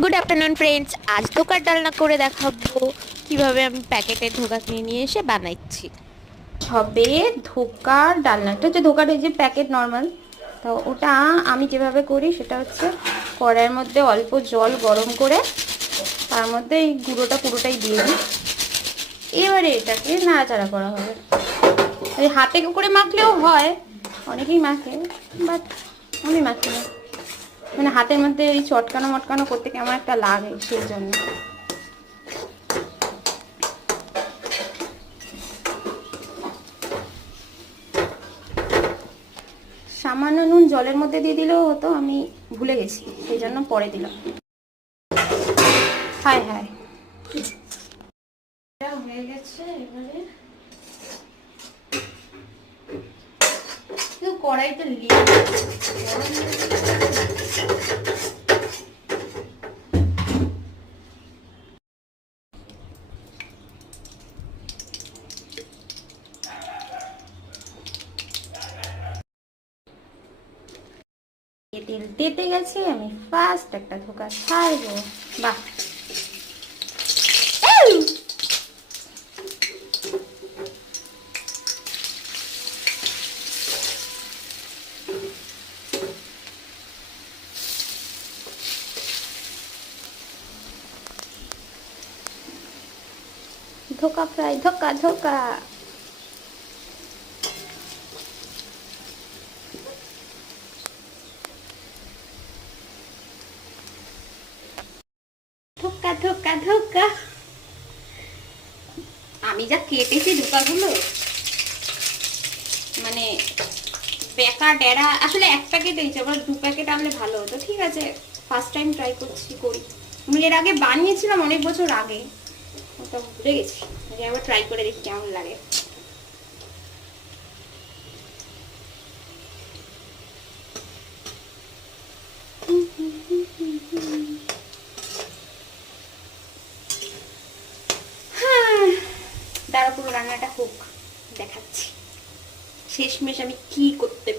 Good afternoon friends, আজ ধোকার ডালনা করে দেখাবো কিভাবে আমি প্যাকেটের ধোকা কিনে নিয়ে এসে বানাচ্ছি। হবে ধোকার ডালনা। এটা হচ্ছে ধোকার এই যে প্যাকেট নর্মাল। তো ওটা আমি যেভাবে করি সেটা হচ্ছে কড়াইয়ের মধ্যে অল্প জল গরম করে তার মধ্যে এই গুঁড়োটা পুরোটাই দিয়ে দিই। এবারে এটাকে নাড়াচাড়া করা হবে। এই হাতে করে মাখলেও হয়, অনেকেই মাখে, বাট আমি মাখি না। মানে হাতের মধ্যে এই চটকানো মটকানো করতে কেমন একটা লাগে, সেই জন্য। সামান্য নুন জলের মধ্যে দিয়ে দিলেও হতো, আমি ভুলে গেছি, সেই জন্য পরে দিলাম। হায় হায়, হয়ে গেছে। এবারে কড়াইতে তেল তেতে গেছে, আমি ফার্স্ট একটা ধোকা ছাড়বো। বাহ, ধোকা ফ্রাই, ধোকা ধোকা। ধোকা ধোকা ধোকা। আমি যা কেটেছি ধোকাগুলো, মানে বেকা ডেরা। আসলে এক প্যাকেট হয়েছে, আবার 2 প্যাকেট আনলে ভালো হতো। ঠিক আছে, ফার্স্ট টাইম ট্রাই করছি, করি। আমি এর আগে বানিয়েছিলাম অনেক বছর আগে, ওটা ভুলে গেছি। একবার ট্রাই করে দেখি কেমন লাগে। দাঁড়া, পুরো রান্নাটা হোক, দেখাচ্ছি শেষমেশ আমি কি করতে